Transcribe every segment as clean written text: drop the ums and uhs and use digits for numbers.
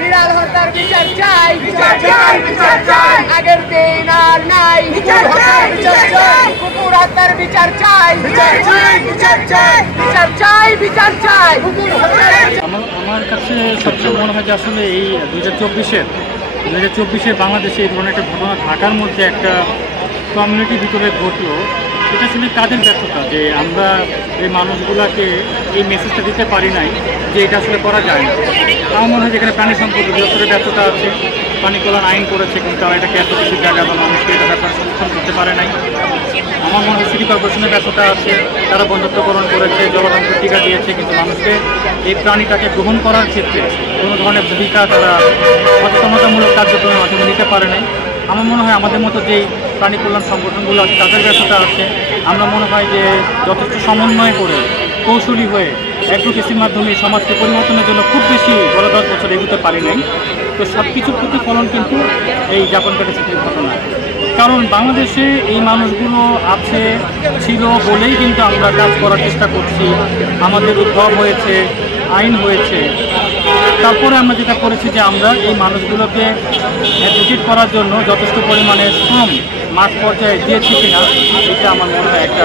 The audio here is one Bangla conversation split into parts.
বিড়াল হত্যার বিচার চাই, আগের দিন আর নাই। কুকুর হত্যার বিচার চাই, বিচার চাই। আমার কাছে সবচেয়ে মনে হয় যে আসলে এই 2024-এ বাংলাদেশে এই ধরনের একটা ঘটনা ঢাকার মধ্যে একটা কমিউনিটির ভিতরে ঘটলো। এটা আসলে তাদের ব্যর্থতা যে আমরা এই মানুষগুলোকে এই মেসেজটা দিতে পারি নাই যে এটা আসলে করা যায় না। আমার মনে হয় যে এখানে প্রাণী সম্পদ অধিদপ্তরের ব্যর্থতা আছে। পানি কল্যাণ আইন করেছে কিন্তু তারা এটাকে এত কিছু জায়গা বা মানুষকে এটা ব্যাপারে সমর্থন করতে পারে নাই। আমার মনে হয় সিটি কর্পোরেশনের ব্যর্থতা আছে, তারা বন্ধুত্বকরণ করেছে, জলতন্ত্র টিকা দিয়েছে, কিন্তু মানুষকে এই প্রাণীটাকে গ্রহণ করার ক্ষেত্রে কোনো ধরনের ভূমিকা তারা সচেতনতামূলক কার্যক্রমের মাধ্যমে নিতে পারে নাই। আমার মনে হয় আমাদের মতো যেই প্রাণী কল্যাণ সংগঠনগুলো আছে তাদের ব্যর্থতা আছে। আমরা মনে হয় যে যথেষ্ট সমন্বয় করে কৌশলী হয়ে অ্যাডভোকেসির মাধ্যমে সমাজকে পরিবর্তনের জন্য খুব বেশি বড় 10 বছর এগোতে পারি নাই। তো সব কিছুর প্রতিফলন কিন্তু এই জাপান কাটা সিটির ঘটনা। কারণ বাংলাদেশে এই মানুষগুলো আছে ছিল বলেই কিন্তু আমরা কাজ করার চেষ্টা করছি, আমাদের উদ্ভব হয়েছে, আইন হয়েছে। তারপরে আমরা যেটা করেছি যে আমরা এই মানুষগুলোকে অ্যাডভোকেট করার জন্য যথেষ্ট পরিমাণে শ্রম মাঠ পর্যায়ে দিয়েছি কিনা, এটা আমার মনে হয় একটা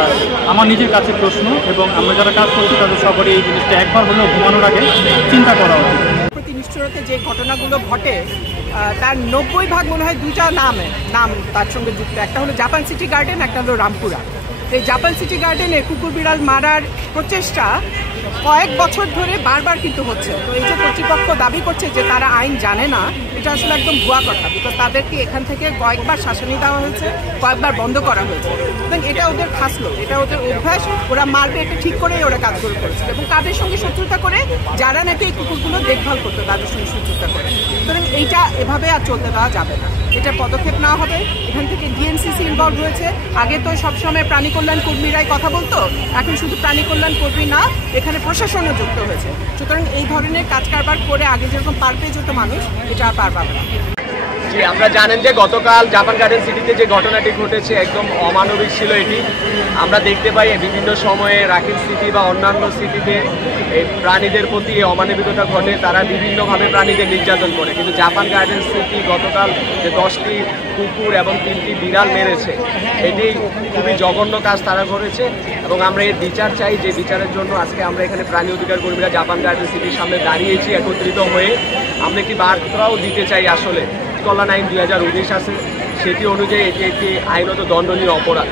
আমার নিজের কাছে প্রশ্ন। এবং আমরা যারা কাজ করছি তাদের সবারই এই জিনিসটা একবার হলেও ঘুমানোর আগে চিন্তা করা উচিত। নিষ্ঠুরতে যে ঘটনাগুলো ঘটে তার 90% মনে হয় দুইটা নাম তার সঙ্গে যুক্ত। একটা হলো জাপান সিটি গার্ডেন, একটা হলো রামপুরা। এই জাপান সিটি গার্ডেনে কুকুর বিড়াল মারার প্রচেষ্টা কয়েক বছর ধরে বারবার কিন্তু হচ্ছে। তো এই যে কর্তৃপক্ষ দাবি করছে যে তারা আইন জানে না, এটা আসলে একদম ভুয়া কথা। বিকজ তাদেরকে এখান থেকে কয়েকবার শাসনি দেওয়া হয়েছে, কয়েকবার বন্ধ করা হয়েছে। এবং এটা ওদের খাসলো, এটা ওদের অভ্যাস, ওরা মারবে এটা ঠিক করেই ওরা কাজগুলো করেছিল। এবং তাদের সঙ্গে শত্রুতা করে যারা নাকি এই কুকুরগুলো দেখভাল করতো তাদের সঙ্গে শত্রুতা করে। সুতরাং এইটা এভাবে আর চলতে দেওয়া যাবে না, এটা পদক্ষেপ নেওয়া হবে। এখান থেকে ডিএনসিসি ইনভলভ হয়েছে। আগে তো সবসময় প্রাণী কল্যাণ কর্মীরাই কথা বলতো, এখন শুধু প্রাণী কল্যাণ কর্মী না, এখানে প্রশাসনও যুক্ত হয়েছে। সুতরাং এই ধরনের কাজ কারবার করে আগে যেরকম পার পেয়ে যেত মানুষ, এটা আর পার পাবে না। জি, আমরা জানেন যে গতকাল জাপান গার্ডেন সিটিতে যে ঘটনাটি ঘটেছে একদম অমানবিক ছিল এটি। আমরা দেখতে পাই বিভিন্ন সময়ে রাকিব সিটি বা অন্যান্য সিটিতে এই প্রাণীদের প্রতি অমানবিকতা ঘটে, তারা বিভিন্নভাবে প্রাণীদের নির্যাতন করে। কিন্তু জাপান গার্ডেন সিটি গতকাল যে 10টি কুকুর এবং 3টি বিড়াল মেরেছে, এটি খুবই জঘন্য কাজ তারা করেছে। এবং আমরা এর বিচার চাই, যে বিচারের জন্য আজকে আমরা এখানে প্রাণী অধিকার কর্মীরা জাপান গার্ডেন সিটির সামনে দাঁড়িয়েছি একত্রিত হয়ে। আমরা একটি বার্তাও দিতে চাই, আসলে কল্যাণ আইন 2019 আছে, সেটি অনুযায়ী এটি একটি আইনত দণ্ডনীয় অপরাধ।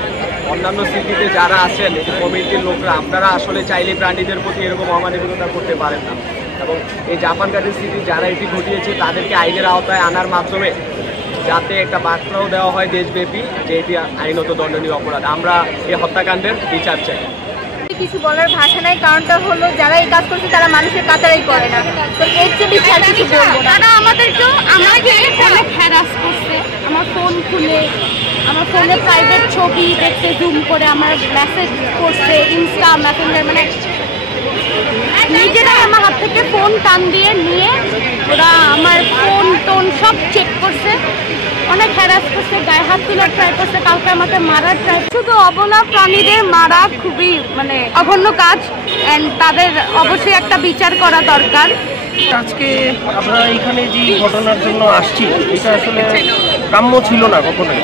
অন্যান্য সিটিতে যারা আছেন এই কমিটির লোকরা, আপনারা আসলে চাইলে প্রাণীদের প্রতি এরকম অমানবিকতা করতে পারেন না। এবং এই জাপান গার্ডেন সিটি যারা এটি ঘটিয়েছে তাদেরকে আইনের আওতায় আনার মাধ্যমে যাতে একটা বার্তাও দেওয়া হয় দেশব্যাপী যে এটি আইনত দণ্ডনীয় অপরাধ। আমরা এই হত্যাকাণ্ডের বিচার চাই। কিছু বলার ভাষা নাই, কারণটা হলো যারা এই কাজ করছে তারা মানুষের কাতারাই করে না। তো এর চেয়ে বেশি আর কিছু বলবো না। তারা আমাকে অনেক হ্যারাস করছে, আমার ফোন খুলে আমার ফোনে প্রাইভেট ছবি দেখতে জুম করে আমার মেসেজ করছে, ইনস্টা মেসেঞ্জার, মানে নিজেরাই আমার হাত থেকে ফোন টান দিয়ে নিয়ে ওরা আমার ফোন টোন সব চেক করছে, অনেক হ্যারাস করছে, গায়ে হাত তোলার ট্রাই করছে, কাউকে আমাকে মারার ট্রাই। শুধু অবলা প্রাণীদের মারা খুবই মানে অঘন্য কাজ, অ্যান্ড তাদের অবশ্যই একটা বিচার করা দরকার। আজকে আমরা এখানে যে ঘটনার জন্য আসছি এটা আসলে কাম্য ছিল না কখনোই।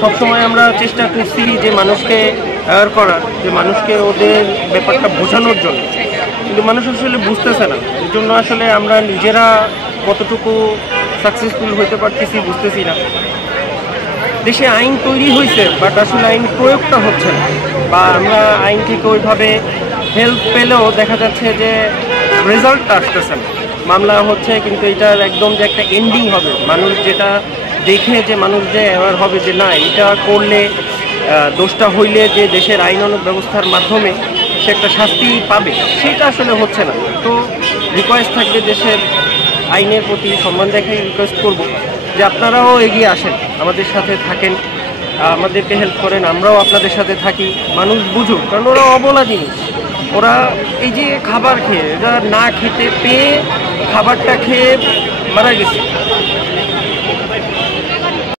সবসময় আমরা চেষ্টা করছি যে মানুষকে অ্যাওয়ার করার, যে মানুষকে ওদের ব্যাপারটা বোঝানোর জন্য, কিন্তু মানুষ আসলে বুঝতেছে না। এই জন্য আসলে আমরা নিজেরা কতটুকু সাকসেসফুল হইতে পারতেছি বুঝতেছি না। দেশে আইন তৈরি হয়েছে, বাট আসলে আইন প্রয়োগটা হচ্ছে না, বা আমরা আইন থেকে ওইভাবে হেল্প পেলেও দেখা যাচ্ছে যে রেজাল্টটা আসতেছে না। মামলা হচ্ছে কিন্তু এটার একদম যে একটা এন্ডিং হবে, মানুষ যেটা দেখে যে মানুষ যে অ্যাওয়ার হবে যে না এটা করলে দোষটা হইলে যে দেশের আইনানুগ ব্যবস্থার মাধ্যমে সে একটা শাস্তি পাবে, সেটা আসলে হচ্ছে না। তো রিকোয়েস্ট থাকবে দেশের আইনের প্রতি সম্মান দেখাই রিকোয়েস্ট করব যে আপনারাও এগিয়ে আসেন, আমাদের সাথে থাকেন, আমাদেরকে হেল্প করেন, আমরাও আপনাদের সাথে থাকি। মানুষ বুঝুক, কারণ ওরা অবলা জিনিস, ওরা এই যে খাবার খেয়ে, এরা না খেতে পেয়ে খাবারটা খেয়ে মারা গেছে।